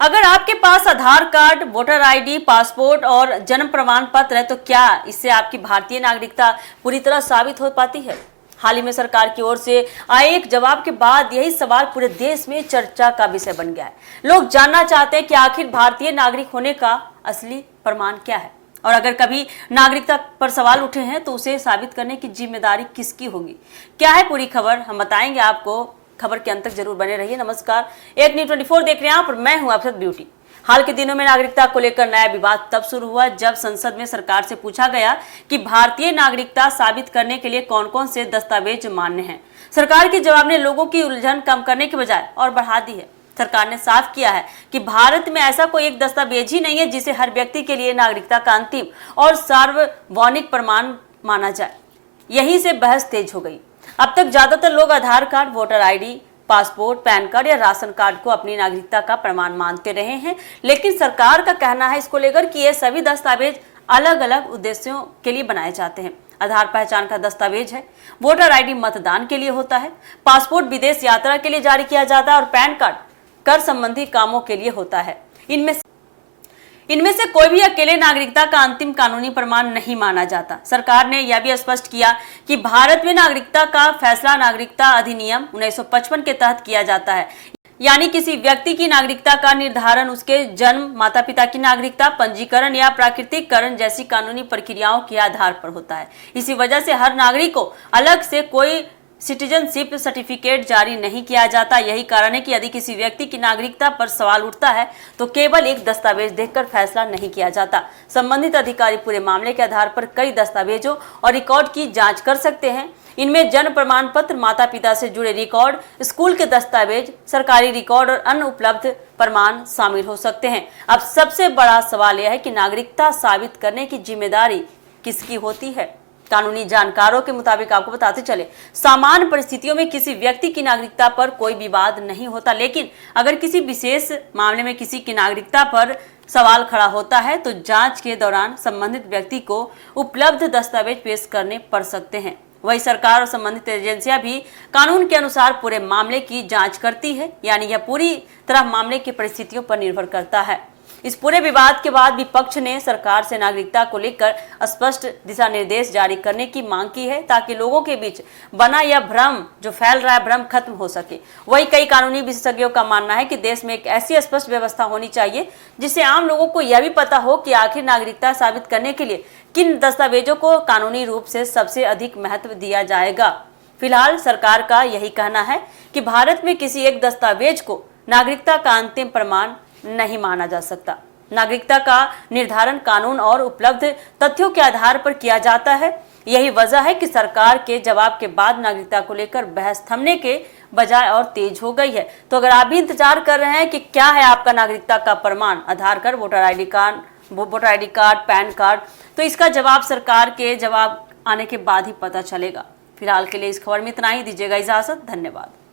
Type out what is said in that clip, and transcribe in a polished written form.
अगर आपके पास आधार card, voter ID, passport और जन्म प्रमाण पत्र है तो क्या इससे आपकी भारतीय नागरिकता पूरी तरह साबित हो पाती है? हाल ही में सरकार की ओर से आए एक जवाब के बाद यही सवाल पूरे देश में चर्चा का विषय बन गया है। लोग जानना चाहते हैं कि आखिर भारतीय नागरिक होने का असली प्रमाण क्या है, और अगर कभी नागरिकता पर सवाल उठे हैं तो उसे साबित करने की जिम्मेदारी किसकी होगी। क्या है पूरी खबर, हम बताएंगे आपको। खबर के अंत तक जरूर बने रहिए। नमस्कार, एक न्यूज़ 24 देख रहे हैं आप और मैं हूं आपके साथ ब्यूटी। हाल के दिनों में नागरिकता को लेकर नया विवाद तब शुरू हुआ जब संसद में सरकार से पूछा गया कि भारतीय नागरिकता साबित करने के लिए कौन कौन से दस्तावेज मान्य हैं। सरकार के जवाब ने लोगों की उलझन कम करने के बजाय और बढ़ा दी है। सरकार ने साफ किया है कि भारत में ऐसा कोई एक दस्तावेज ही नहीं है जिसे हर व्यक्ति के लिए नागरिकता का अंतिम और सार्वभौमिक प्रमाण माना जाए। यहीं से बहस तेज हो गई। अब तक ज्यादातर लोग Aadhaar card, voter ID, passport, PAN card या राशन कार्ड को अपनी नागरिकता का प्रमाण मानते रहे हैं, लेकिन सरकार का कहना है इसको लेकर कि ये सभी दस्तावेज अलग अलग उद्देश्यों के लिए बनाए जाते हैं। आधार पहचान का दस्तावेज है, वोटर आईडी मतदान के लिए होता है, पासपोर्ट विदेश यात्रा के लिए जारी किया जाता है और पैन कार्ड कर संबंधी कामों के लिए होता है। इनमें से कोई भी अकेले नागरिकता का अंतिम कानूनी प्रमाण नहीं माना जाता। सरकार ने यह भी स्पष्ट किया कि भारत में नागरिकता का फैसला नागरिकता अधिनियम 1955 के तहत किया जाता है, यानी किसी व्यक्ति की नागरिकता का निर्धारण उसके जन्म, माता पिता की नागरिकता, पंजीकरण या प्राकृतिकरण जैसी कानूनी प्रक्रियाओं के आधार पर होता है। इसी वजह से हर नागरिक को अलग से कोई सिटीजनशिप सर्टिफिकेट जारी नहीं किया जाता। यही कारण है कि यदि किसी व्यक्ति की नागरिकता पर सवाल उठता है तो केवल एक दस्तावेज देखकर फैसला नहीं किया जाता। संबंधित अधिकारी पूरे मामले के आधार पर कई दस्तावेजों और रिकॉर्ड की जांच कर सकते हैं। इनमें जन्म प्रमाण पत्र, माता पिता से जुड़े रिकॉर्ड, स्कूल के दस्तावेज, सरकारी रिकॉर्ड और अन्य उपलब्ध प्रमाण शामिल हो सकते हैं। अब सबसे बड़ा सवाल यह है कि नागरिकता साबित करने की जिम्मेदारी किसकी होती है। कानूनी जानकारों के मुताबिक आपको बताते चले, सामान्य परिस्थितियों में किसी व्यक्ति की नागरिकता पर कोई विवाद नहीं होता, लेकिन अगर किसी विशेष मामले में किसी की नागरिकता पर सवाल खड़ा होता है तो जांच के दौरान संबंधित व्यक्ति को उपलब्ध दस्तावेज पेश करने पड़ सकते हैं। वही सरकार और संबंधित एजेंसियां भी कानून के अनुसार पूरे मामले की जांच करती है, यानी यह पूरी तरह मामले की परिस्थितियों पर निर्भर करता है। इस पूरे विवाद के बाद विपक्ष ने सरकार से नागरिकता को लेकर स्पष्ट दिशा निर्देश जारी करने की मांग की है, ताकि लोगों के बीच बना यह भ्रम जो फैल रहा है, भ्रम खत्म हो सके। वही कई कानूनी विशेषज्ञों का मानना है कि देश में एक ऐसी स्पष्ट व्यवस्था होनी चाहिए जिससे आम लोगों को यह भी पता हो कि आखिर नागरिकता साबित करने के लिए किन दस्तावेजों को कानूनी रूप से सबसे अधिक महत्व दिया जाएगा। फिलहाल सरकार का यही कहना है कि भारत में किसी एक दस्तावेज को नागरिकता का अंतिम प्रमाण नहीं माना जा सकता। नागरिकता का निर्धारण कानून और उपलब्ध तथ्यों के आधार पर किया जाता है। यही वजह है कि सरकार के जवाब के बाद नागरिकता को लेकर बहस थमने के बजाय और तेज हो गई है। तो अगर आप भी इंतजार कर रहे हैं कि क्या है आपका नागरिकता का प्रमाण, Aadhaar card, voter ID card, PAN card, तो इसका जवाब सरकार के जवाब आने के बाद ही पता चलेगा। फिलहाल के लिए इस खबर में इतना ही। दीजिएगा इजाजत। धन्यवाद।